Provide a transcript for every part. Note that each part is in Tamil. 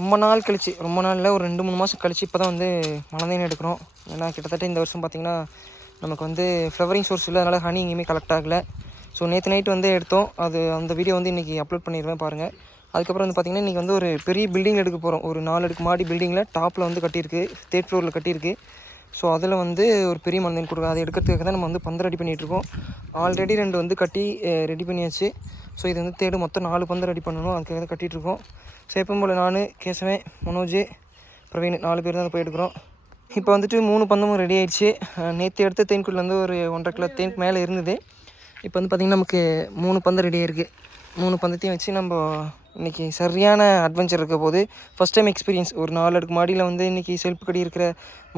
ரொம்ப நாள் கழிச்சு ரொம்ப நாளில் ஒரு ரெண்டு மூணு மாதம் கழித்து இப்போ தான் வந்து மலந்தேன் எடுக்கிறோம். ஏன்னா கிட்டத்தட்ட இந்த வருஷம் பார்த்திங்கன்னா நமக்கு வந்து ஃப்ளவரிங் சோர்ஸ் இல்லை அதனால் ஹனி எங்கேயுமே கலெக்ட் ஆகலை. ஸோ நேற்று நைட் வந்து எடுத்தோம். அது அந்த வீடியோ வந்து இன்றைக்கி அப்லோட் பண்ணிடுவேன் பாருங்கள் அதுக்கப்புறம் வந்து பார்த்திங்கன்னா இன்றைக்கி வந்து ஒரு பெரிய பில்டிங் எடுக்க போகிறோம் ஒரு நாலு அடுக்கு மாடி பில்டிங்கில் டாப்பில் வந்து கட்டியிருக்கு. தேர்ட் ஃப்ளோரில் கட்டியிருக்கு. ஸோ அதில் வந்து ஒரு பெரிய மந்தன் கொடுக்குறோம். அதை எடுக்கிறதுக்காக தான் நம்ம வந்து பந்து ரெடி பண்ணிகிட்ருக்கோம் ஆல்ரெடி ரெண்டு வந்து கட்டி ரெடி பண்ணியாச்சு. ஸோ இது வந்து தேடு மொத்தம் நாலு பந்து ரெடி பண்ணணும். அதுக்காக தான் கட்டிகிட்ருக்கோம் சேப்பம் போல் நான் கேசவன் மனோஜ் பிரவீன் நாலு பேர் தான் போய் எடுக்கிறோம் இப்போ வந்துட்டு மூணு பந்தமும் ரெடி ஆயிடுச்சு. நேற்று எடுத்த தேன்குள்ள வந்து ஒரு ஒன்றரை கிலோ தேன் மேலே இருந்தது. இப்போ வந்து பார்த்திங்கன்னா நமக்கு மூணு பந்தம் ரெடி ஆயிருக்கு. மூணு பந்தத்தையும் வச்சு நம்ம இன்றைக்கி சரியான அட்வென்ச்சர் இருக்க போது ஃபஸ்ட் டைம் எக்ஸ்பீரியன்ஸ் ஒரு நாலு அடுக்கு மாடியில் வந்து இன்றைக்கி செல்ஃப் கடி இருக்கிற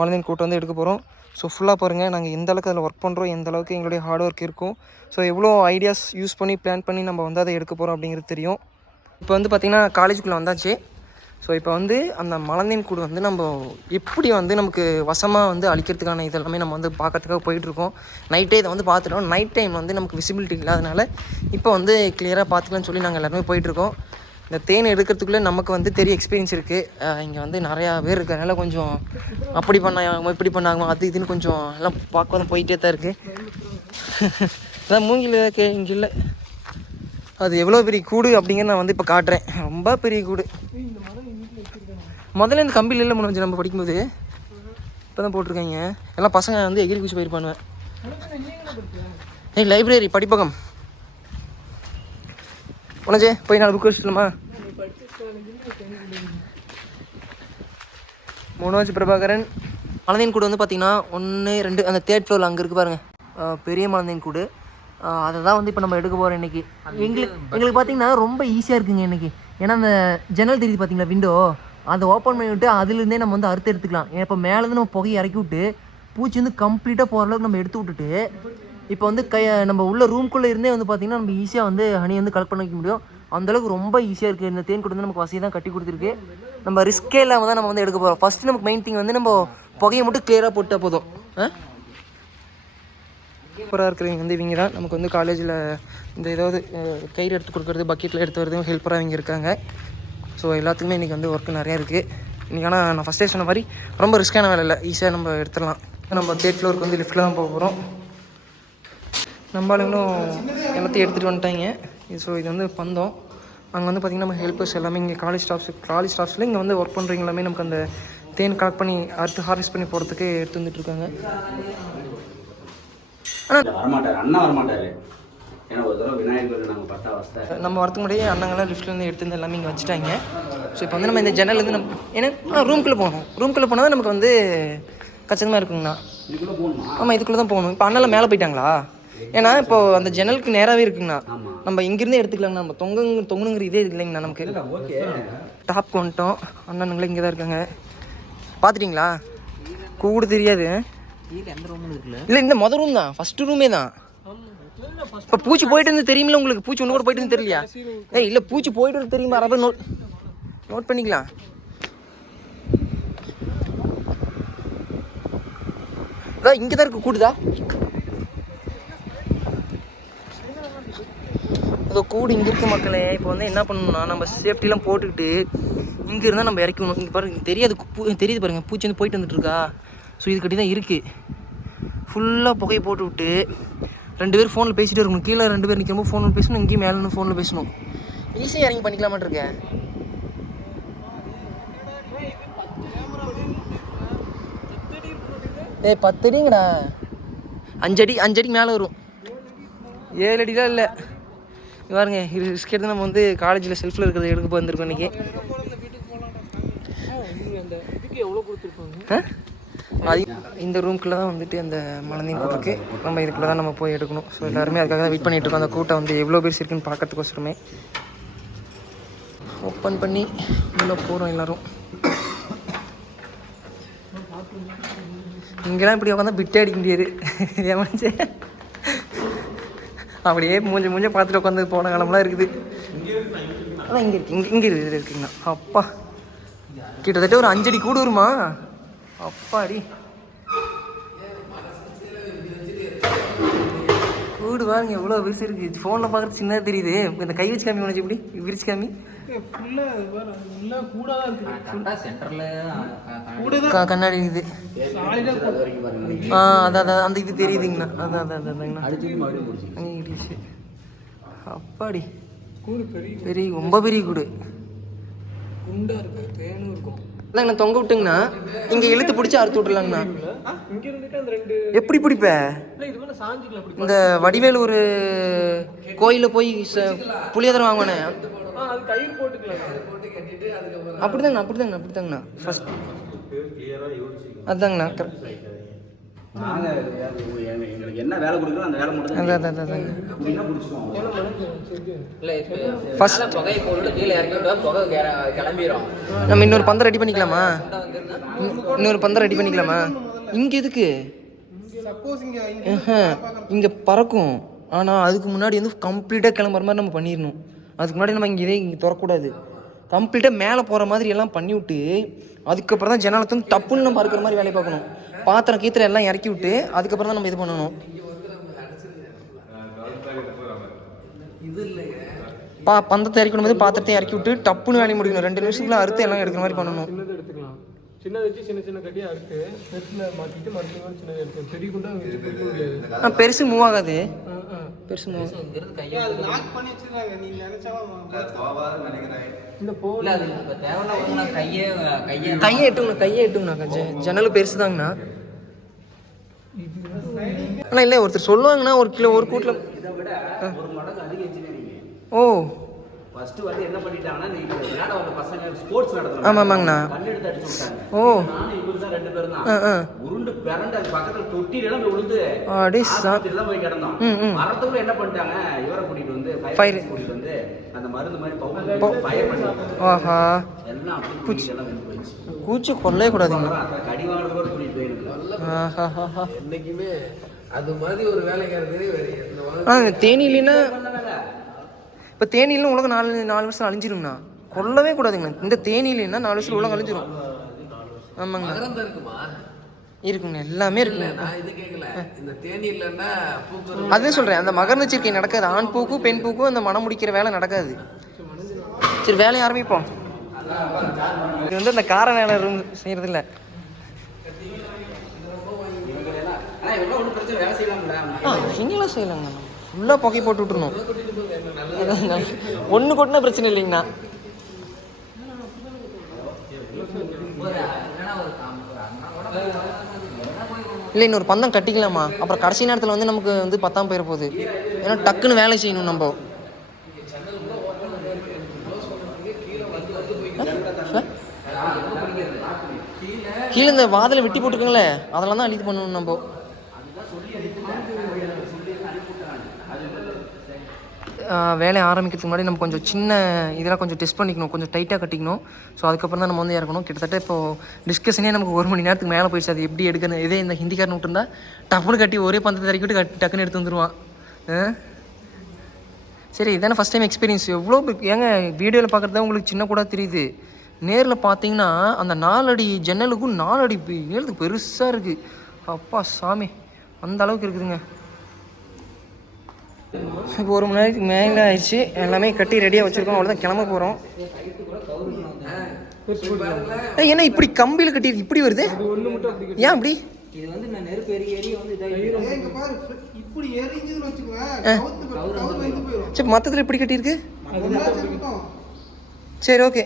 மலந்தின் கூட்டம் வந்து எடுக்க போகிறோம் ஸோ ஃபுல்லாக பாருங்கள் நாங்கள் எந்த அளவுக்கு அதில் ஒர்க் பண்ணுறோம் எந்த அளவுக்கு எங்களுடைய ஹார்ட் ஒர்க் இருக்கும். ஸோ எவ்வளோ ஐடியாஸ் யூஸ் பண்ணி பிளான் பண்ணி நம்ம வந்து அதை எடுக்க போகிறோம் அப்படிங்கிறது தெரியும். இப்போ வந்து பார்த்திங்கன்னா காலேஜுக்குள்ளே வந்தாச்சு. ஸோ இப்போ வந்து அந்த மலந்தின் கூடு வந்து நம்ம எப்படி வந்து நமக்கு வசமாக வந்து அழிக்கிறதுக்கான இதெல்லாமே நம்ம வந்து பார்க்கறதுக்காக போயிட்டுருக்கோம். நைட்டே இதை வந்து பார்த்துட்டோம். நைட் டைம் வந்து நமக்கு விசிபிலிட்டி இல்லாதனால இப்போ வந்து கிளியராக பார்த்துக்கலாம்னு சொல்லி நாங்கள் எல்லாருமே போயிட்டுருக்கோம். இந்த தேன் எடுக்கிறதுக்குள்ளே நமக்கு வந்து தெரிய எக்ஸ்பீரியன்ஸ் இருக்குது இங்கே வந்து நிறையா பேர் இருக்கிறதுனால கொஞ்சம் அப்படி பண்ணாங்க இப்படி பண்ணாங்க அது இதுன்னு கொஞ்சம் எல்லாம் பார்க்க போயிட்டே தான் இருக்குது அதான் மூங்கில் கே இங்கே இல்லை. அது எவ்வளோ பெரிய கூடு அப்படிங்கிறத நான் வந்து இப்போ காட்டுறேன். ரொம்ப பெரிய கூடு. முதல்ல இந்த கம்பியில் இல்லை முடிஞ்சு நம்ம படிக்கும்போது. இப்போ தான் போட்டிருக்காங்க. எல்லாம் பசங்க வந்து எகிரி குச்சி போயிருப்பானுவேன் ஏய் லைப்ரரி படிப்பகம். உனஜே போய் நாலு புக் வச்சுக்கலாமா மனோஜ் பிரபாகரன். மலந்தேன் கூடு வந்து பார்த்தீங்கன்னா ஒன்று ரெண்டு அந்த தேர்ட் ஃப்ளோரில் அங்கே இருக்குது பாருங்கள் பெரிய மலந்தேன் கூடு. அதை தான் வந்து இப்போ நம்ம எடுக்க போகிறோம் இன்றைக்கி எங்களுக்கு எங்களுக்கு பார்த்தீங்கன்னா ரொம்ப ஈஸியாக இருக்குங்க இன்றைக்கி ஏன்னா அந்த ஜன்னல் தெரியுது பார்த்தீங்களா விண்டோ அதை ஓப்பன் பண்ணி விட்டு அதுலேருந்தே நம்ம வந்து அறுத்து எடுத்துக்கலாம். ஏன்னா இப்போ மேலேருந்து நம்ம புகையை இறக்கி விட்டு பூச்சி வந்து கம்ப்ளீட்டாக போகிற அளவுக்கு நம்ம எடுத்து விட்டுட்டு இப்போ வந்து கை நம்ம உள்ள ரூம்குள்ளே இருந்தே வந்து பார்த்திங்கன்னா நம்ம ஈஸியாக வந்து ஹனி வந்து கலெக்ட் பண்ண வைக்க முடியும். அந்தளவுக்கு ரொம்ப ஈஸியாக இருக்குது இந்த தேன் கூடு வந்து நமக்கு வசதி தான் கட்டி கொடுத்துருக்கு. நம்ம ரிஸ்கே இல்லாமல் தான் நம்ம வந்து எடுக்க போகிறோம் ஃபஸ்ட்டு நமக்கு மெயின் திங் வந்து நம்ம புகையை மட்டும் கிளியராக போட்டால் போதும். ஆ? சூப்பராக இருக்கிறவங்க வந்து இவங்க தான். நமக்கு வந்து காலேஜில் இந்த ஏதாவது கயிறு எடுத்து கொடுக்குறது பக்கெட்டில் எடுத்து வரதும் ஹெல்ப்பராக இவங்க இருக்காங்க. ஸோ எல்லாத்துக்குமே இன்றைக்கி வந்து ஒர்க்கு நிறையா இருக்குது இன்றைக்கி ஆனால் நான் ஃபஸ்ட்டே சொன்ன மாதிரி ரொம்ப ரிஸ்க்கான வேலை இல்லை. ஈஸியாக நம்ம எடுத்துடலாம். நம்ம தேர்ட் ஃப்ளோருக்கு வந்து லிஃப்ட்டில் தான் போக போகிறோம் நம்ம ஆளுங்களும் எல்லாத்தையும் எடுத்துகிட்டு வந்துட்டாங்க. ஸோ இது வந்து பந்தம். அங்கே வந்து பார்த்திங்கன்னா நம்ம ஹெல்ப்பர்ஸ் எல்லாமே இங்கே காலேஜ் ஸ்டாஃப்ஸ் காலேஜ் ஸ்டாஃப்ஸில் இங்கே வந்து ஒர்க் பண்ணுறவங்க எல்லாமே நமக்கு அந்த தேன் கலெக்ட் பண்ணி அடுத்து ஹார்வெஸ்ட் பண்ணி போகிறதுக்கு எடுத்து வந்துட்டுருக்காங்க வரமாட்டாரு அண்ணா வரமாட்டாரு. ஏன்னா ஒரு தடவை விநாயகர் நாங்கள் பட்டா வசத்தை நம்ம வரதுக்கு முன்னாடியே அண்ணங்களாம் லிஃப்ட்லேருந்து எடுத்து வந்து எல்லாமே இங்கே வச்சுட்டாங்க. ஸோ இப்போ வந்து நம்ம இந்த ஜன்னல்லேருந்து நம்ம ஏன்னா ரூம்குள்ளே போகணும். ரூம்குள்ளே போனால் தான் நமக்கு வந்து கச்சிதமாக இருக்குங்கண்ணா. இதுக்குள்ள போகணுமா? ஆமாம் இதுக்குள்ளே தான் போகணும். இப்போ அண்ணெல்லாம் மேலே போயிட்டாங்களா? ஏன்னா இப்போ அந்த ஜன்னலுக்கு நேராகவே இருக்குங்கண்ணா. நம்ம இங்கேருந்தே எடுத்துக்கலாங்கண்ணா. நம்ம தொங்க தொங்கணுங்கிற இதே இல்லைங்கண்ணா நமக்கு. ஓகே டாப்க்கு வந்துட்டோம் அண்ணனுங்களே இங்கே தான் இருக்காங்க. பார்த்துட்டிங்களா கூடு தெரியாது. இல்லை இந்த மொதல் ரூம் தான். ஃபஸ்ட்டு ரூமே தான். இப்போ பூச்சி போயிட்டு இருந்து தெரியுமில்ல உங்களுக்கு? பூச்சி ஒன்று கூட போயிட்டு இருந்து தெரியலையா? ஏய் இல்லை பூச்சி போயிட்டு இருந்து தெரியுமா? அதை நோட் நோட் பண்ணிக்கலாம். அதான் இங்கே தான் இருக்கு கூடுதா? அதோ கூடு இங்கே இருக்கு மக்களே. இப்போ வந்து என்ன பண்ணணும்னா நம்ம சேஃப்டிலாம் போட்டுக்கிட்டு இங்கே இருந்தால் நம்ம இறக்கணும் இங்கே பாருங்க தெரியாது பூ தெரியுது பாருங்க பூச்சி வந்து போயிட்டு வந்துட்டு இருக்கா? ஸோ இது கட்டி தான் இருக்குது ஃபுல்லாக புகையை போட்டு விட்டு ரெண்டு பேர் ஃபோனில் பேசிகிட்டே இருக்கணும். கீழே ரெண்டு பேர் நிற்கும்போது ஃபோனில் பேசணும் இங்கேயும் மேலே ஃபோனில் பேசணும். ஈஸியாக இறங்கி பண்ணிக்கலாமான் இருக்கேன். ஏய் பத்து அடிங்கடா. அஞ்சடி அஞ்சடிக்கு மேலே வரும். ஏழு அடிலாம் இல்லை. பாருங்க இது ரிஸ்க் எடுத்து நம்ம வந்து காலேஜில் செல்ஃபில் இருக்கிறத எடுக்க வந்திருக்கோம் இன்றைக்கி அது இந்த ரூம்குள்ளே தான் வந்துட்டு அந்த மலந்தையும் கூட்டிருக்கு நம்ம இதுக்குள்ளே தான் நம்ம போய் எடுக்கணும். ஸோ எல்லாருமே அதுக்காக தான் வெயிட் பண்ணிட்டு இருக்கோம். அந்த கூட்டம் வந்து எவ்வளோ பேர் இருக்குன்னு பார்க்கறதுக்கோசரமே. ஓப்பன் பண்ணி உள்ளே போகிறோம் எல்லாரும். இங்கெல்லாம் இப்படி உட்காந்து பிட்டே அடிக்க முடியாது. ஏமாச்சு அப்படியே மூஞ்ச மூஞ்ச பார்த்துட்டு உட்காந்து போன காலம்லாம் இருக்குது. அதான் இங்கே இருக்கு. இங்கே இங்கே இருக்குங்கண்ணா அப்பா. கிட்டத்தட்ட ஒரு அஞ்சடி கூடு வருமா? அப்பாடி. கூடு கூடு பாருங்க எவ்வளோ பெருசு இருக்கு. ஃபோனில் பார்க்குறது சின்னதாக தெரியுது. இந்த கை வச்சு காமி உனக்கு எப்படி? விரிச்சு காமி. கண்ணாடி இது. ஆ அதான் அதான் அந்த இது தெரியுதுங்கண்ணா. அதான் அதான் அதாங்கண்ணா. அப்பாடி. கூடு பெரிய பெரிய ரொம்ப பெரிய கூடு. குண்டா இருக்கு தேனும் இருக்கும். இல்லைங்கண்ணா தொங்க விட்டுங்கண்ணா. இங்கே இழுத்து பிடிச்சி அறுத்து விட்டுலாங்கண்ணா எப்படி பிடிப்ப? இந்த வடிவேல் ஒரு கோயிலில் போய் ச- புளியோதரை வாங்கினே அப்படிதாங்கண்ணா அப்படிதாங்கண்ணா அப்படிதாங்கண்ணா. ஃபர்ஸ்ட் அதாங்கண்ணா. நாங்கள் எங்களுக்கு என்ன வேலை கொடுக்குறோம் அந்த வேலை மட்டும் அதான் அதான் அதாங்க அப்படின்னா பிடிச்சிக்குவோம். ஃபர்ஸ்ட் புகை போட்டு கீழே இறக்கி விட்டா புகை கிள- கிளம்பிரும். நம்ம இன்னொரு பந்தம் ரெடி பண்ணிக்கலாமா? இன்னொரு பந்தம் ரெடி பண்ணிக்கலாமா? இங்கே எதுக்கு? இங்க பறக்கும். ஆனால் அதுக்கு முன்னாடி வந்து கம்ப்ளீட்டாக கிளம்புற மாதிரி நம்ம பண்ணிடணும் அதுக்கு முன்னாடி நம்ம இங்கே இதே இங்கே திறக்கக்கூடாது. கம்ப்ளீட்டாக மேலே போகிற மாதிரி எல்லாம் பண்ணி விட்டு அதுக்கப்புறம் தான் ஜன்னலத்தை வந்து டப்புன்னு நம்ம இருக்கிற மாதிரி வேலையை பார்க்கணும். பாத்திரம் கீத்திரம் எல்லாம் இறக்கி விட்டு அதுக்கப்புறம் தான் நம்ம இது பண்ணணும். பா பந்தத்தை இறக்கணும் போது பாத்திரத்தை இறக்கி விட்டு டப்புன்னு வேலையை முடிக்கணும். ரெண்டு நிமிஷத்துல அறுத்து எல்லாம் எடுக்கிற மாதிரி பண்ணணும். பெருசு மூவ் ஆகாது. பெருசு மூவ் கையை எட்டுங்கண்ணா கையை எட்டுங்கண்ணா ஜ- ஜன்னல் பெருசு தாங்கண்ணா அண்ணா இல்லை ஒருத்தர் சொல்லுவாங்கண்ணா ஒரு கிலோ ஒரு கூட்டில் ஓ. ஃபர்ஸ்ட் வந்து என்ன பண்ணிட்டாங்கன்னா நீங்க விளையாட வந்த பசங்க ஸ்போர்ட்ஸ் நடத்துறாங்க. ஆமாம் ஆமாங்கண்ணா. கல் எடுத்து அடிச்சு விட்டாங்க. ஓ. நானும் இவரு தான் ரெண்டு பேரும் தான். உருண்டு பிறண்டு அது பக்கத்துல தொட்டிலாம் போய் விழுந்து அடி சா ஆஸ்பத்திரியில தான் போய் கிடந்தோம். ம், ம். வரதுக்குள்ள என்ன பண்ணிட்டாங்க இவரை கூட்டிட்டு வந்து. ஃபயர் கூட்டிட்டு வந்து அந்த மருந்து மாதிரி பவுடர் ஃபயர் பண்ணிட்டாங்க ஆஹா. எல்லாம் பூச்சி. எல்லாம் வெந்து போயிடுச்சு. பூச்சி கொல்லவே கூடாதுங்க. அப்புறம் கடிவாளம் கூட கூட்டிட்டு போயிருக்கலாம் ஆஹா என்னைக்குமே அது மாதிரி ஒரு வேலைக்காரரு வேற வாழ்க்கை ஆ தேனியிலன்னா இப்போ தேனியிலும் உலகம் நாலு நாலு வருஷம் அழிஞ்சிருங்கண்ணா கொல்லவே கூடாதுங்கண்ணா. இந்த தேனியிலன்னா நாலு வருஷம் உலகம் அழிஞ்சிரும். இருக்குமா இருக்குங்கண்ணா. எல்லாமே இருக்குங்க அதுதான் சொல்கிறேன் அந்த மகர்ந்த சேர்க்கை நடக்காது. ஆண் பூக்கும் பெண் பூக்கும் அந்த மனம் முடிக்கிற வேலை நடக்காது. சரி வேலையை ஆரம்பிப்போம். இது வந்து அந்த கார வேலை ரூம் ஆ இங்கெல்லாம் செய்யலாங்க ஃபுல்லாக புகை போட்டு விட்ருணும் ஒன்று கொட்டினா பிரச்சனை இல்லைங்கண்ணா. இல்லை இன்னொரு பந்தம் கட்டிக்கலாமா? அப்புறம் கடைசி நேரத்தில் வந்து நமக்கு வந்து பத்தாம் போயிட போகுது. ஏன்னா டக்குன்னு வேலை செய்யணும் நம்ம. கீழே இந்த வாதில் வெட்டி போட்டுக்கோங்களேன் அதெல்லாம் தான் அழித்து பண்ணணும் நம்ம. வேலையை ஆரம்பிக்கிறதுக்கு முன்னாடி நம்ம கொஞ்சம் சின்ன இதெல்லாம் கொஞ்சம் டெஸ்ட் பண்ணிக்கணும் கொஞ்சம் டைட்டாக கட்டிக்கணும். ஸோ அதுக்கப்புறம் தான் நம்ம வந்து இறக்கணும் கிட்டத்தட்ட இப்போ டிஸ்கஷனே நமக்கு ஒரு மணி நேரத்துக்கு மேலே போயிடுச்சு. அது எப்படி எடுக்கணும்? இதே இந்த ஹிந்திக்காரன் விட்டுருந்தா டப்புன்னு கட்டி ஒரே பந்தத்தை இறக்கிட்டு கட்டி டக்குன்னு எடுத்து வந்துடுவான் சரி இதான ஃபஸ்ட் டைம் எக்ஸ்பீரியன்ஸ் எவ்வளோ ஏங்க வீடியோவில் பார்க்குறது உங்களுக்கு சின்ன கூட தெரியுது. நேரில் பார்த்தீங்கன்னா அந்த நாலடி ஜன்னலுக்கும் நாலடி நேரத்துக்கு பெருசாக இருக்குது அப்பா சாமி. அந்த அளவுக்கு இருக்குதுங்க. இப்போ ஒரு மணி நேரத்துக்கு மேலே ஆயிடுச்சு. எல்லாமே கட்டி ரெடியாக வச்சுருக்கோம். அவ்வளோதான் கிளம்ப போகிறோம் ஏன்னா இப்படி கம்பியில் கட்டி இப்படி வருது? ஏன் அப்படி? சரி மொத்தத்தில் இப்படி கட்டியிருக்கு சரி ஓகே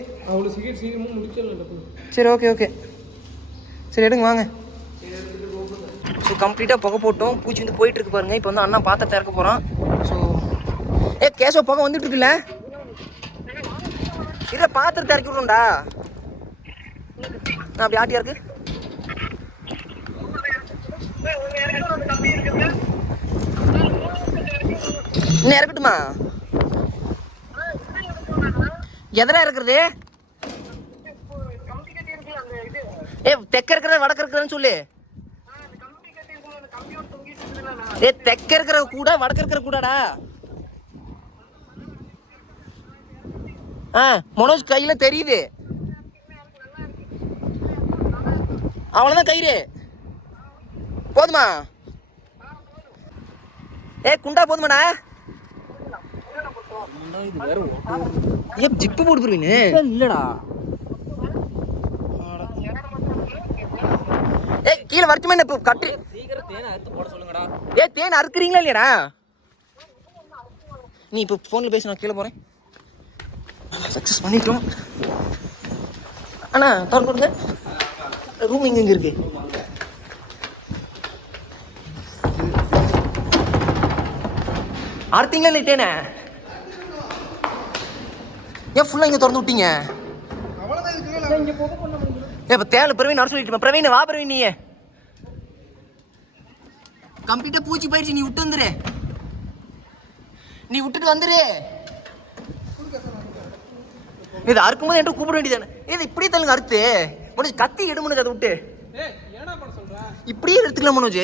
சரி ஓகே ஓகே சரி எடுங்க வாங்க. ஸோ கம்ப்ளீட்டாக புகை போட்டோம். பூச்சி வந்து போயிட்டு இருக்கு பாருங்க. இப்போ வந்து அண்ணா பாத்திரத்தை இறக்க போகிறான் கேசவ புகை வந்துட்டு இருக்குல்ல இல்லை பாத்திரத்தை இறக்கி விட்றோம்டா அப்படி ஆட்டியா இருக்கு? இன்னும் இறக்கட்டுமா? எதனா இருக்கிறது ஏ தெக்க இருக்கிறது வடக்கு இருக்கிறதுன்னு சொல்லு. ஏ தெக்க இருக்கிற கூட வடக்கு இருக்கிற கூடடா. ஆ மனோஜ் கையில தெரியுது. அவ்வளோதான் கயிறு. போதுமா? ஏ குண்டா போதுமாடா. ஏ ஜிப்பு போட்டு போடுவீனு இல்லடா. ஏ கீழே வரட்டுமே இப்போ கட்டு? ஏ தேன் அறுக்குறீங்களா இல்லையாடா? நீ இப்போ ஃபோனில் பேசி நான் கீழே போகிறேன் சக்ஸஸ் பண்ணிட்டோம் அண்ணா திறந்து கொடுங்க ரூம் இங்கே இங்கே இருக்கு? அறுத்தீங்களா தேனை ஏன் ஃபுல்லாக இங்கே திறந்து விட்டீங்க? ஏ இப்போ தேவை பிரவீன் வர சொல்லிட்டு பிரவீன் வா பிரவீன் நீ கம்ப்ளீட்டாக பூச்சி போயிடுச்சு நீ விட்டு வந்துரு. நீ விட்டுட்டு வந்துரு. இது அறுக்கும்போது என்கிட்ட கூப்பிட வேண்டியதானே இது இப்படியே தள்ளுங்க அறுத்து. மனோஜ் கத்தி எடு மனோஜ் அதை விட்டு இப்படியே எடுத்துக்கலாம் மனோஜ்.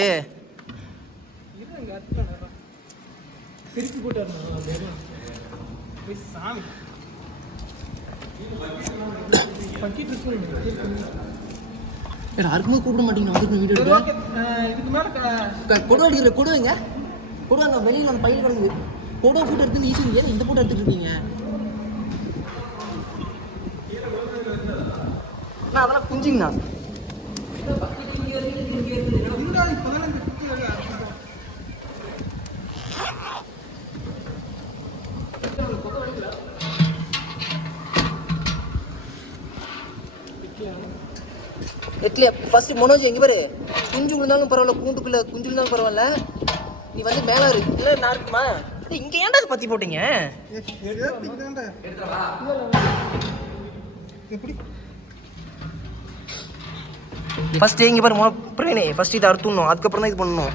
அறுக்கும்போது கூப்பிட மாட்டீங்க வீடியோ கொடுவா அடிக்கிற கொடுவைங்க கொடுவா அந்த வெளியில் அந்த பையில் கிடக்குது. கொடுவா ஃபோட்டோ எடுத்து ஈஸி இந்த ஃபோட்டோ எடுத்துட்டு இருக்கீங்க? நான் அதெல்லாம் குஞ்சிங்கண்ணா எட்லியா ஃபர்ஸ்ட் மனோஜ் எங்க பாரு குஞ்சு விழுந்தாலும் பரவாயில்ல கூண்டுக்குள்ள குஞ்சு விழுந்தாலும் பரவாயில்ல நீ வந்து மேல இரு இல்ல நான் இருக்குமா இங்க ஏன்டா இது பத்தி போட்டீங்க ஃபர்ஸ்ட் இங்க பாரு பிரேனே ஃபர்ஸ்ட் இதை அறுத்துடணும் அதுக்கப்புறம் தான் இது பண்ணணும்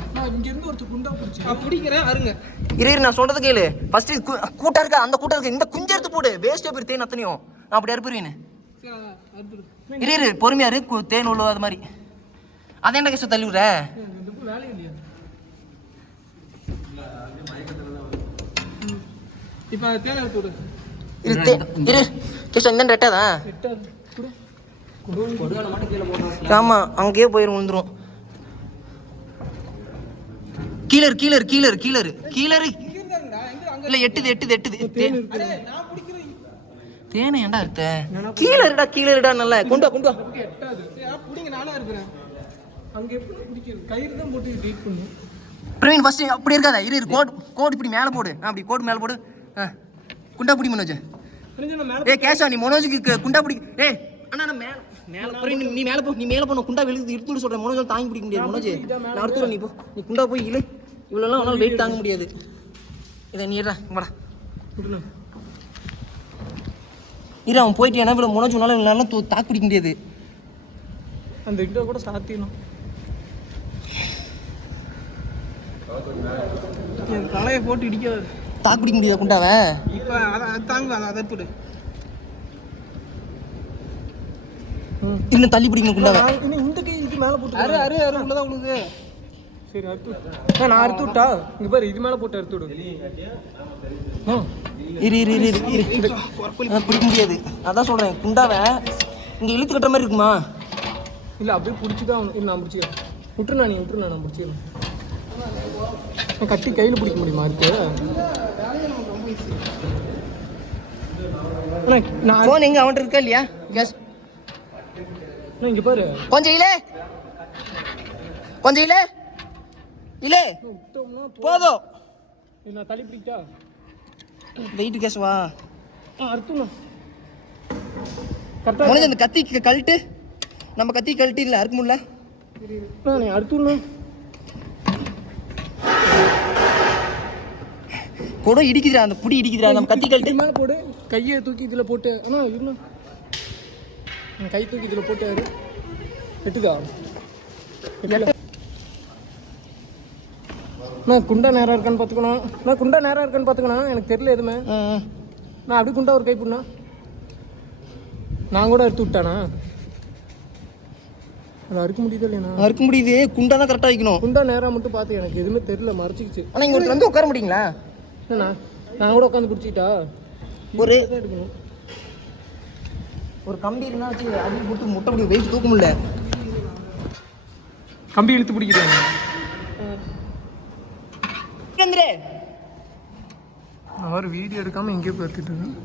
இரு இரு நான் சொல்றது கேளு ஃபர்ஸ்ட் இது கூட்டா இருக்கா அந்த கூட்டம் இருக்கு இந்த குஞ்சு எடுத்து போடு வேஸ்டே போய் தேன் அத்தனையும் நான் அப்படி அறுப்புருவேன் இரு இரு பொறுமையா இரு தேன் உள்ள அது மாதிரி அதே என்ன கஷ்டம் தள்ளி விடுற இப்போ தேனை எடுத்து விடு இரு இரு கேஷ் இந்த ரெட்டா தான் எட்டா குடு கொடுவால மட்டும் கீழே போட்டோம் ஆமா அங்கேயே போயிரும் விழுந்துரும் கீழே இரு, கீழே இரு, கீழே இரு, கீழே இரு, கீழே இரு. இல்ல. எட்டுது எட்டுது எட்டுது தேனை ஏன்டா இருத்த கீழே இருடா கீழே இருடா நல்லா. கொண்டு வா கொண்டு வா. பிடிங்க நானா இருக்கிறேன். அங்க எப்படி பிடிக்கிறது கயிறு தான் போட்டு டீட் பண்ணும். பிரவீன் ஃபர்ஸ்ட் அப்படி இருக்காத. இரு கோட் கோட் இப்படி மேலே போடு. அப்படி கோட் மேலே போடு. குண்டா பிடி மனோஜ். ஏய் கேஷா நீ மனோஜுக்கு குண்டா பிடி ஏய் அண்ணா நான் மேல நீ- நீ மேலே போ நீ மேலே போன குண்டா வெளியே இழுத்து சொல்றேன். மனோஜ் தாங்கி பிடிக்க முடியாது. மனோஜ் நான் அடுத்துறேன் நீ போ. நீ குண்டா போய் இழு. இவ்வளோலாம் உன்னால வெயிட் தாங்க முடியாது. இதை நீ இருடா இங்க வாடா. இரு அவன் போயிட்டு ஏன்னா இவ்வளோ மனோஜ் உன்னால தூ- தாக்கு பிடிக்க முடியாது. அந்த இதை கூட சாத்திடணும் என் தலையை போட்டு இடிக்காது. தாக்கு பிடிக்க முடியாது குண்டாவை? இப்போ அதை தாங்க அதை அதை இன்னும் தள்ளி பிடிக்கணும் குண்டாவை இன்னும் இந்த கை இது மேலே போட்டு அரு அரு அரு உள்ளதான் உழுது? சரி அறுத்து நான் அறுத்து விட்டா? இங்க பாரு இது மேலே போட்டு அறுத்து விடு. ஆ. இரு இரு இரு இரு பிடிக்க முடியாது. அதான் சொல்றேன் குண்டாவை இங்க இழுத்து கட்டுற மாதிரி இருக்குமா? இல்லை அப்படியே பிடிச்சி தான். இல்லை நான் பிடிச்சிக்கிறேன் விட்டுருண்ணா நீ விட்டுருண்ணா நான் பிடிச்சிக்கிறேன் நான் கட்டி கையில் பிடிக்க முடியுமா அதுக்கு அண்ணா, நான் ஃபோன் எங்க? அவன்கிட்ட இருக்கா இல்லையா? கேஸ் இங்க பாரு. கொஞ்சம் இலே. கொஞ்சம் இலே. இலே. போதும். நான் தள்ளி பிடிக்கிட்டா? வெயிட் கேஸ் வா. கரெக்டாக உனக்கு அந்த கத்தி கழட்டு. நம்ம கத்தி கழட்டி இல்லை அறுக்க முடியல. அறுத்துண்ணா கூட இடிக்குதுடா அந்த புடி இடிக்குதுடா நம்ம கத்தி கழட்டு. மேலே போடு. கையை தூக்கி இதில் போட்டு. இருண்ணா. உன் கை தூக்கி இதில் போட்டு அரு எட்டுதா எட்டு அண்ணா குண்டா நேரம் இருக்கான்னு பார்த்துக்கணும் நான் குண்டா நேரம் இருக்கான்னு பார்த்துக்கணும் எனக்கு தெரியல எதுவுமே. நான் அப்படி குண்டா ஒரு கை புண்ணா நான் கூட எடுத்து விட்டானா? அதை அறுக்க முடியுதா இல்லையா அறுக்க முடியுது. குண்டா தான் கரெக்டாக வைக்கணும். குண்டா நேரம் மட்டும் பார்த்து எனக்கு எதுவுமே தெரியல மறைச்சிக்கிச்சு. ஆனால் இங்கே வந்து உட்கார முடியுங்களா? என்னண்ணா நான் கூட உட்காந்து பிடிச்சிக்கிட்டா ஒரு எடுக்கணும் ஒரு கம்பி இருந்தா வச்சு அடி கொடுத்து முட்டை முடியும் வெயிட் தூக்க முடியல. கம்பி இழுத்து பிடிக்கிறேன் வந்துரு அவர் வீடியோ எடுக்காம எங்கேயோ பார்த்துட்டு இருக்கேன்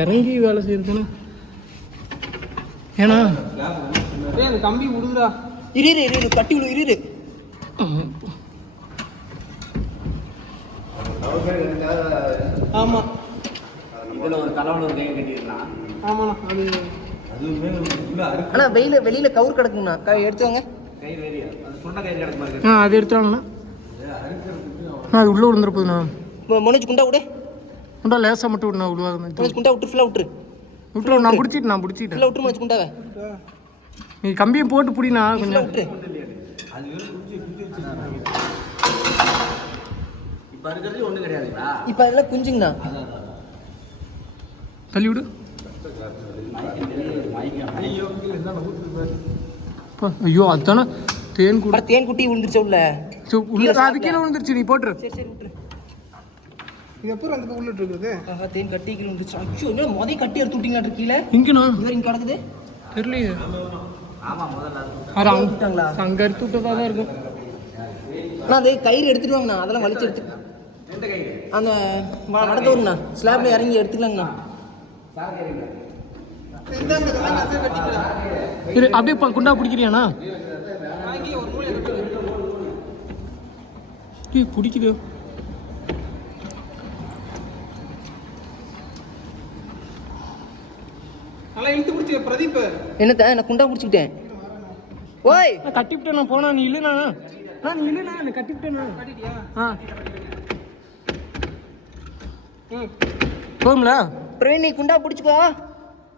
இறங்கி வேலை செய்யறதுன்னு ஏன்னா? அந்த கம்பி விடுதுடா இரு இரு இரு, இரு கட்டி விடு இரு. இரு ஆமா. இதில் ஒரு கலவன் ஒரு கையை கட்டிடலாம் ஆமாண்ணா அது அண்ணா வெயில வெளியில கவுர் கிடக்குங்கண்ணா. க- எடுத்து வாங்க. ஆ அது எடுத்துவாங்கண்ணா நான் அது உள்ளே விழுந்துற போதுண்ணா குண்டா விடு. உண்டா லேசாக மட்டும் விடுண்ணா விழுவாத முனைச்சு குண்டா விட்டு ஃபுல்லாக விட்டுரு. விட்டுரு நான் பிடிச்சிட்டு நான் பிடிச்சிட்டேன். ஃபுல்லாக விட்டு முனைச்சு குண்டாவை. நீ கம்பியை போட்டு பிடிண்ணா கொஞ்சம். விட்டுரு. இருக்கிறது ஒன்றும் கிடையாதுங்களா? இப்போ அதெல்லாம் குஞ்சுங்கண்ணா. தள்ளி விடு அப்பா, ஐயோ அதானே தேன் கூட அட தேன் குட்டி விழுந்துருச்சு உள்ள? உள்ள அது கீழே விழுந்துருச்சு நீ போட்டுரு. சரி சரி விட்டுரு இது எப்போ அந்த இருக்குது ஆஹா தேன் கட்டி கீழே விழுந்துருச்சு ஐயோ என்ன மொதல் கட்டி எடுத்து விட்டீங்களா கீழே இங்கண்ணா. இவர் இங்கே கிடக்குது. தெரியலையே. ஆமாம் முதல்ல அங்க- அறுத்து விட்டதா தான் இருக்கும். அண்ணா அது கயிறு எடுத்துட்டு வாங்கண்ணா. அதெல்லாம் வலிச்சு எடுத்து அந்த வடத்தூர்ண்ணா ஸ்லாப்ல இறங்கி எடுத்துக்கலாங்கண்ணா. இரு அப்படியே குண்டா பிடிக்கிறியாண்ணா பிடிக்குது என்னத்த நான் குண்டா பிடிச்சிக்கிட்டேன் ஓய்! நான் கட்டிவிட்டேன் நான் போனா நீ இல்லைண்ணா. நான் நீ இல்லைண்ணா நான் கட்டிவிட்டேண்ணா ஆ. போகும்ல? பிரவீன் நீ குண்டா பிடிச்சிக்கோ.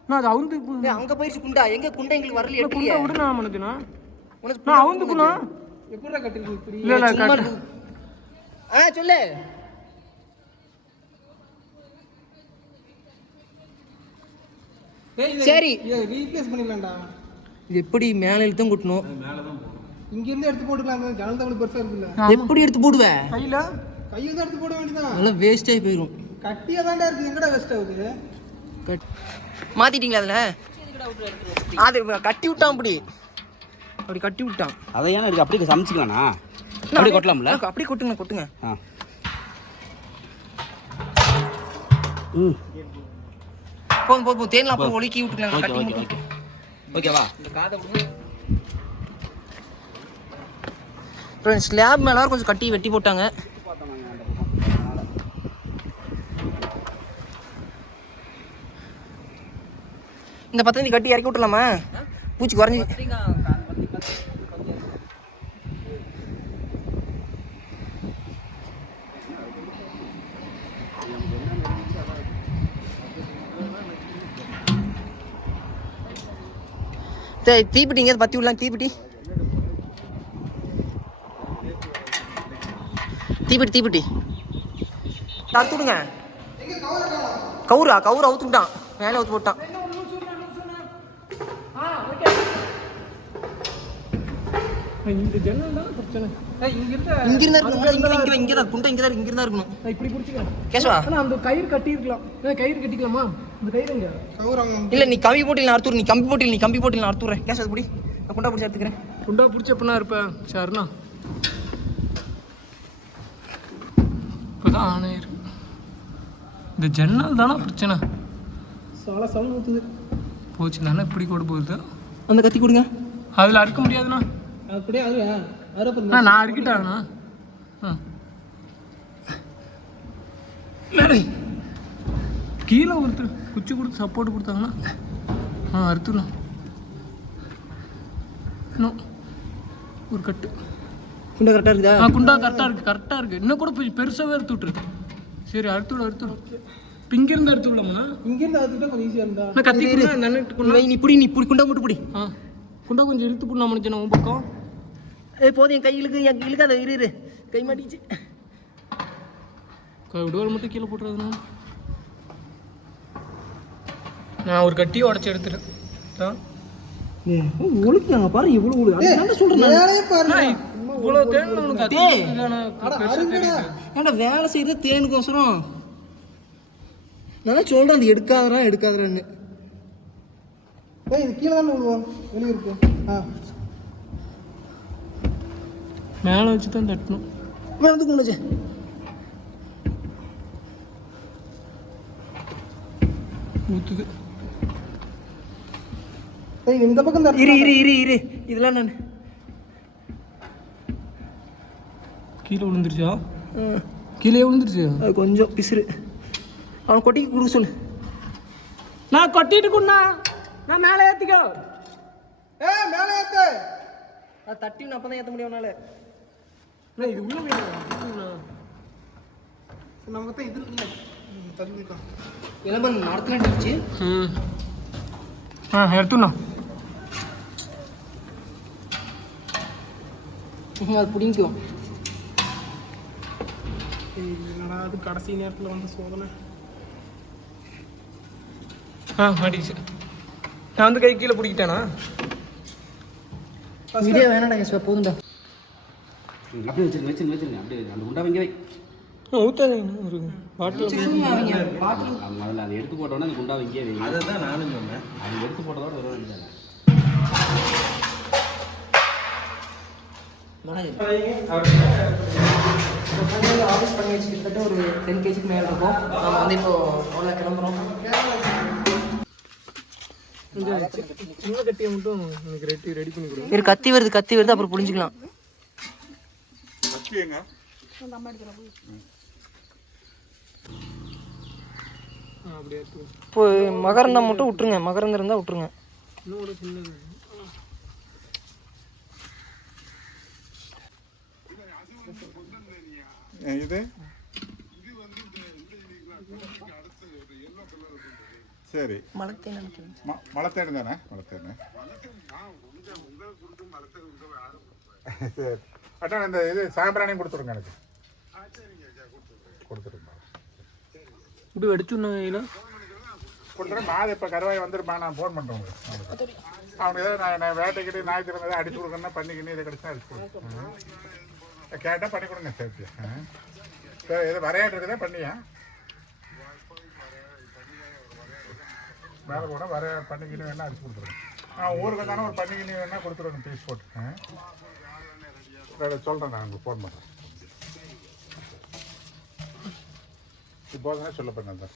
நான் அது அவுந்து அங்க போயிடுச்சு குண்டா. எங்க குண்டா எங்களுக்கு வரல குண்டா விடுண்ணா மனுக்குண்ணா உனக்கு நான் அவுந்துக்குண்ணா எப்படிடா கட்டிருக்கு இப்படி. இல்லை இல்லை சும்மா கட்டு. இரு. ஆ சொல்லு. சரி. ரீப்ளேஸ் பண்ணிடலாம்டா. இது எப்படி மேல இழுத்தும் கொட்டணும்? இங்க இருந்து எடுத்து போட்டுக்கலாம் ஜனல் தமிழ் பெருசா இருக்குல்ல. எப்படி எடுத்து போடுவ? கையில்? கையில தான் எடுத்து போட வேண்டியதான் அதெல்லாம் வேஸ்ட் ஆகி போயிடும் கட்டியா இருக்கு. எங்கடா வேஸ்ட் ஆகுது? மாத்திட்டீங்களா அதுல? அது கட்டி விட்டான் அப்படி. அப்படி கட்டி விட்டான். அதை ஏன்னா இருக்கு? அப்படியே சமைச்சிக்கலாண்ணா அப்படியே கொட்டலாம்ல? அப்படி கொட்டுங்க கொட்டுங்க. ஆ. ம். போதும் போதும் தேன்லாம் அப்புறம் ஒழுக்கி விட்டுக்கலாம். கட்டி ஓகே மட்டும். ஓகே. ஓகேவா இந்த காதை விடு அப்புறம் ஸ்லாப் மேலே கொஞ்சம் கட்டி வெட்டி போட்டாங்க. இந்த பத்தந்தி கட்டி இறக்கி விட்டுலாமா பூச்சி குறைஞ்சி தீப்பெட்டி எங்கேயாவது பற்றி விடலாம் தீப்பெட்டி. தீப்பெட்டி தீப்பெட்டி. அறுத்து விடுங்க. கவுரா கவுரு அவுத்து விட்டான் மேலே அவுத்து போட்டான். இந்த ஜன்னல் தான் பிரச்சனை. ஏய், இங்க இருக்க இங்க இருந்தா இருக்கணும் இங்க இங்க இங்க தான் குண்டை இங்க தான் இங்க இருந்தா இருக்கணும் நான் இப்படி பிடிச்சிக்கிறேன் கேசவா ஆனால் அந்த கயிறு கட்டியிருக்கலாம். ஏன் கயிறு கட்டிக்கலாமா? இந்த கயிறு எங்க? இல்ல நீ கம்பி போட்டில் நான் அறுத்துறேன் நீ கம்பி போட்டில் நீ கம்பி போட்டில் கேசவா பிடி. நான் குண்டா பிடிச்சி எடுத்துக்கிறேன் குண்டா பிடிச்சப்பனா இருப்பேன் சரிண்ணா இப்போதான் ஆணையிரு இந்த ஜன்னல் தானே பிரச்சனை? சால சவுண்ட் ஊத்துது. போச்சு தானே இப்படி கூட போகுது? அந்த கத்தி கொடுங்க. அதில் அறுக்க முடியாதுண்ணா. அப்படியே அது அரப்பு அண்ணா நான் அறுக்கிட்டாங்கண்ணா ஆ கீழே ஒருத்தர் குச்சி கொடுத்து சப்போர்ட் கொடுத்தாங்கன்னா ஆ அறுத்துடலாம். இன்னும் ஒரு கட்டு. குண்டை கரெக்டா இருக்குதா? ஆ குண்டா கரெக்டாக இருக்குது கரெக்டாக இருக்குது இன்னும் கூட பெருசாகவே அறுத்து விட்ருக்கு சரி அறுத்து விடு அறுத்து விடு இப்போ இங்கேருந்து அறுத்து விடலாமண்ணா? இங்க இருந்து அதுக்கிட்ட கொஞ்சம் ஈஸியா இருந்தா. நான் கத்தி கூட நன்னிட்டு நீ வை, நீ பிடி நீ பிடி குண்டா மட்டும் பிடி. ஆ. குண்டா கொஞ்சம் இழுத்து போடலாம் முடிஞ்சேன் உன் பக்கம். ஏய் போதும் என் கை இழுக்கு என் இழுக்காத இரு இரு. கை மாட்டிச்சு விடுவால் மட்டும் கீழே போட்டுறதுண்ணா நான். ஒரு கட்டியை உடச்சி எடுத்துட்டேன். ஒழுக்குங்க பாரு எவ்வளவு ஒழு அதுதான் சொல்றேன் வேலையே பாரு இவ்வளோ தேன் உனக்கு ஏன்டா வேலை செய்யறது தேனுக்கோசரம்? நான் தான் சொல்றேன் அது எடுக்காதரா எடுக்காதரான்னு ஏய் இது கீழே தானே விழுவோம்? வெளியே இருக்கு. ஆ. மேலே வச்சு தான் தட்டணும் மேலே கொண்டு ஊற்றுது இந்த பக்கம் தான் இரு இரு இரு இரு. இதெல்லாம் நான் கீழே விழுந்துருச்சா? கீழே விழுந்துருச்சா? அது கொஞ்சம் பிசுறு. அவன் கொட்டிக்கு கொடுக்க சொல்லு. நான் கொட்டிட்டு குண்ணா. நான் மேலே ஏற்றிக்கோ ஏய் மேலே ஏத்து. அது தட்டி அப்போ தான் ஏற்ற முடியும் அவனால நான் இது உள்ள நமக்கு தான் இது இருக்குல்ல ம், தள்ளி இருக்கான் இளம்பன் மரத்துல அடிச்சு ம். ஆ எடுத்துண்ணா அது பிடிக்கும் என்னடா அது கடைசி நேரத்தில் வந்து சோதனை. ஆ மாட்டிச்சு நான் வந்து கை கீழே பிடிக்கிட்டேனா? வீடியோ வேணாடா போதும்டா. அப்படியே வச்சிருங்க வச்சிருங்க வச்சிருங்க. அப்படியே. அந்த உண்டா இங்கே வை. ஊற்றாதீங்க ஒரு பாட்டில் ஆ, முதல்ல அதை எடுத்து போட்டோன்னே அந்த குண்டாவை இங்கே வை அதை தான் நானும் சொன்னேன். அது எடுத்து போட்டதோட ஒரு வேண்டியதானே ஆஃபீஸ் பண்ணி வச்சு கிட்டத்தட்ட ஒரு டென் கேஜிக்கு மேலே இருக்கும். நம்ம வந்து இப்போ அவ்வளோ கிளம்புறோம். சின்ன கட்டியை மட்டும் எனக்கு ரெடி ரெடி பண்ணி கொடு இரு கத்தி வருது கத்தி வருது அப்புறம் புரிஞ்சுக்கலாம் ஆ அப்படியே எடுத்து இப்போ மகரந்தம் மட்டும் விட்டுருங்க. மகரந்தம் இருந்தால் விட்டுருங்க. இன்னும் கூட சின்னது இது? சரி. மலத்தேடு தானே? மலத்தேடு சரி. அட்டா இந்த இது சாம்பிராணியும் கொடுத்துருங்க எனக்கு. கொடுத்துருங்க இப்படி கையில் கொடுத்துறேன் நான் இப்போ கருவாய் வந்துருப்பா நான் ஃபோன் பண்ணுறேன் உங்களுக்கு. அவனுக்கு ஏதாவது நான் நான் வேட்டைக்கிட்டு நாய் திறந்து ஏதாவது அடிச்சு கொடுக்கணும்னா பண்ணிக்கின்னு இதை கிடச்சா அடிச்சு கொடுங்க. கேட்டால் பண்ணி கொடுங்க சேர்த்து சரி இது வரையாட்டு இருக்குதா? பண்ணியா? மேலே கூட வர பண்ணிக்கின்னு வேணா அடிச்சு கொடுத்துருங்க ஆ ஊருக்கு தானே ஒரு பண்ணிக்கின்னு வேணா கொடுத்துருவேன் பீஸ் போட்டு. சொல்கிறேன் நான் உங்களுக்கு ஃபோன் பண்ணுறேன் இப்போ சொல்ல பண்ணேன்